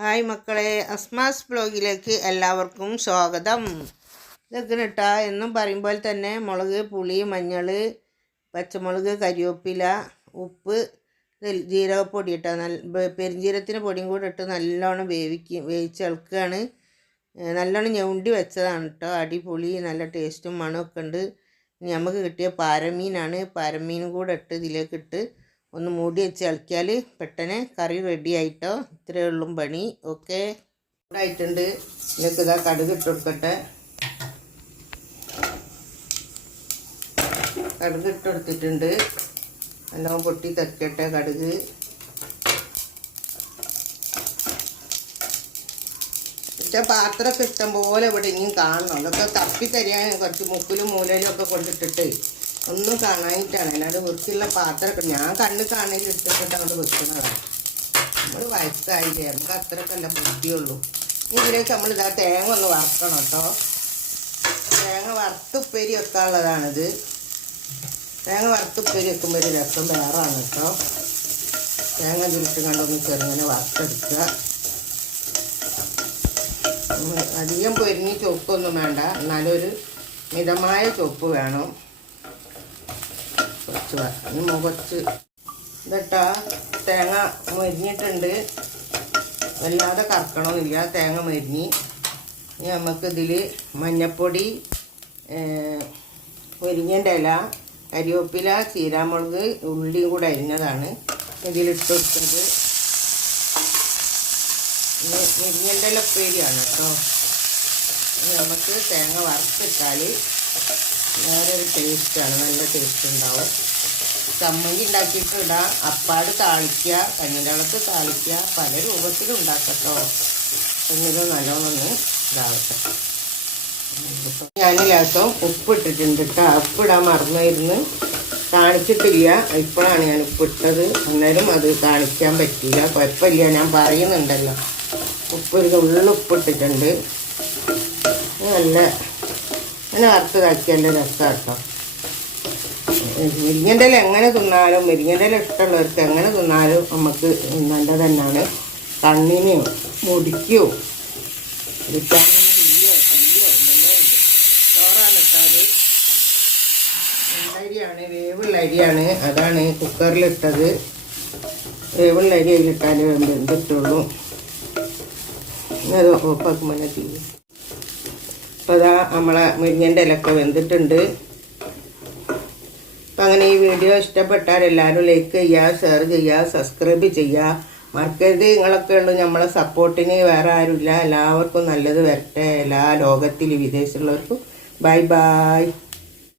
Hi മക്കളെ, അസ്മാസ് ബ്ലോഗിലേക്ക് എല്ലാവർക്കും സ്വാഗതം. ഇതൊക്കെ ഇട്ടാ എന്നും പറയുമ്പോൾ തന്നെ മുളക്, പുളി, മഞ്ഞൾ, പച്ചമുളക്, കരിവേപ്പില, ഉപ്പ്, ജീരകപ്പൊടി ഇട്ടാൽ പെരിഞ്ജീരകത്തിന് പൊടിയും കൂടെ ഇട്ട് നല്ലോണം വേവിച്ചിളക്കുകയാണ്. നല്ലോണം ഞൗണ്ടി വെച്ചതാണ് കേട്ടോ. അടിപൊളി, നല്ല ടേസ്റ്റും മണമൊക്കെ ഉണ്ട്. ഇനി നമുക്ക് കിട്ടിയ പാരമീനാണ്. പാരമീനും കൂടെ ഇട്ട് ഇതിലേക്കിട്ട് ഒന്ന് മൂടി വെച്ച് ഇളക്കിയാൽ പെട്ടെന്ന് കറി റെഡി ആയിട്ടോ. ഇത്രയേ ഉള്ളൂ പണി. ഓക്കെ, ആയിട്ടുണ്ട്. ഇതിലേക്ക് ഇതാ കടുക് ഇട്ട് കൊടുക്കട്ടെ. കടുക് ഇട്ട് കൊടുത്തിട്ടുണ്ട്. നല്ലോണം പൊട്ടി തെക്കട്ടെ കടുക്. പക്ഷേ പാത്രമൊക്കെ ഇഷ്ടം പോലെ ഇവിടെ ഇനിയും കാണണം. അതൊക്കെ തപ്പിത്തരിയാൻ കുറച്ച് മുക്കിലും മൂലയിലും ഒക്കെ കൊണ്ടിട്ടിട്ട് ഒന്നും കാണാനിട്ടാണ്. അല്ലാതെ വൃത്തിയുള്ള പാത്രമൊക്കെ ഞാൻ കണ്ണ് കാണാൻ ഇട്ടിട്ട് അങ്ങോട്ട് വെക്കുന്നതാണ്. നമ്മൾ വയസ്സായില്ലേ, നമുക്ക് അത്രയൊക്കെ അല്ല ബുദ്ധിയുള്ളൂ. ഇതിലേക്ക് നമ്മൾ ഇതാ തേങ്ങ ഒന്ന് വറുക്കണം കേട്ടോ. തേങ്ങ വറുത്തുപ്പേരി വെക്കാനുള്ളതാണിത്. തേങ്ങ വറുത്തുപ്പേരി വെക്കുമ്പോൾ ഒരു രസം വേറാണ് കേട്ടോ. തേങ്ങ ഇതിലിട്ട് കണ്ടൊന്ന് ചെറുങ്ങനെ വറുത്തെടുക്കുക. അധികം പൊരിഞ്ഞ് ചുവപ്പൊന്നും വേണ്ട, എന്നാലും ഒരു മിതമായ ചുവപ്പ് വേണം. കുറച്ച് ഇതട്ടാ തേങ്ങ മൊരിഞ്ഞിട്ടുണ്ട്. വല്ലാതെ കറക്കണമെന്നില്ല, തേങ്ങ മൊരിഞ്ഞ്. ഇനി നമുക്കിതിൽ മഞ്ഞൾപ്പൊടി, മുരിങ്ങൻ്റെ ഇല, കരിവേപ്പില, ചീരാമുളക്, ഉള്ളിയും കൂടെ അരിഞ്ഞതാണ് ഇതിലിട്ട് കൊടുത്തത്. മുരിങ്ങൻ്റെ ഇല ഉപ്പേരിയാണ് കേട്ടോ. നമുക്ക് തേങ്ങ വറുത്തിട്ടാൽ വേറൊരു ടേസ്റ്റാണ്, നല്ല ടേസ്റ്റ് ഉണ്ടാവും. ചമ്മന്തി ഉണ്ടാക്കിയിട്ട് ഇടാം, അപ്പാട് താളിക്കുക, കഞ്ഞിവെള്ളത്ത് താളിക്കുക, പല രൂപത്തിലും ഉണ്ടാക്കട്ടോ. എന്നിട്ട് നല്ലോണം ഇതാവട്ടെ. ഞാൻ ലേശം ഉപ്പിട്ടിട്ടുണ്ട് കേട്ടോ. ഉപ്പിടാൻ മറന്നായിരുന്നു, കാണിച്ചിട്ടില്ല. ഇപ്പോഴാണ് ഞാൻ ഉപ്പിട്ടത്. അന്നേരം അത് കാണിക്കാൻ പറ്റില്ല. കുഴപ്പമില്ല, ഞാൻ പറയുന്നുണ്ടല്ലോ. ഒരു ഉള്ളി ഉപ്പിട്ടിട്ടുണ്ട്. നല്ല അങ്ങനെ വറുത്തതാക്കിയതിൻ്റെ രസം കേട്ടോ. മുരിങ്ങൻ്റെ ഇല എങ്ങനെ തിന്നാലും, മുരിങ്ങൻ്റെ ഇല ഇഷ്ടമുള്ളവർക്ക് എങ്ങനെ തിന്നാലും നമുക്ക് നല്ല തന്നെയാണ്. കണ്ണിനോ മുടിക്കോ വിറ്റാമിൻ സിയോ എന്തെല്ലാം ഉണ്ട്. ചോറാണ് ഇട്ടത്. അരിയാണ്, വേവുള്ള അരിയാണ്. അതാണ് കുക്കറിലിട്ടത്. വേവുള്ള അരി അതിലിട്ടാൽ വെന്തിട്ടുള്ളൂ. അത് ഓഫാക്കുമ്പോൾ തീ. അപ്പോൾ അതാ നമ്മളെ മുരിങ്ങൻ്റെ ഇലയൊക്കെ വെന്തിട്ടുണ്ട്. അപ്പം അങ്ങനെ ഈ വീഡിയോ ഇഷ്ടപ്പെട്ടാൽ എല്ലാവരും ലൈക്ക് ചെയ്യുക, ഷെയർ ചെയ്യുക, സബ്സ്ക്രൈബ് ചെയ്യുക. മറക്കരുത്. നിങ്ങളൊക്കെ ഉള്ളൂ നമ്മളെ സപ്പോർട്ടിന്. വേറെ ആരുമില്ല. എല്ലാവർക്കും നല്ലത് വരട്ടെ. എല്ലാ ലോകത്തിൽ വിദേശത്തുള്ളവർക്കും ബൈ ബൈ.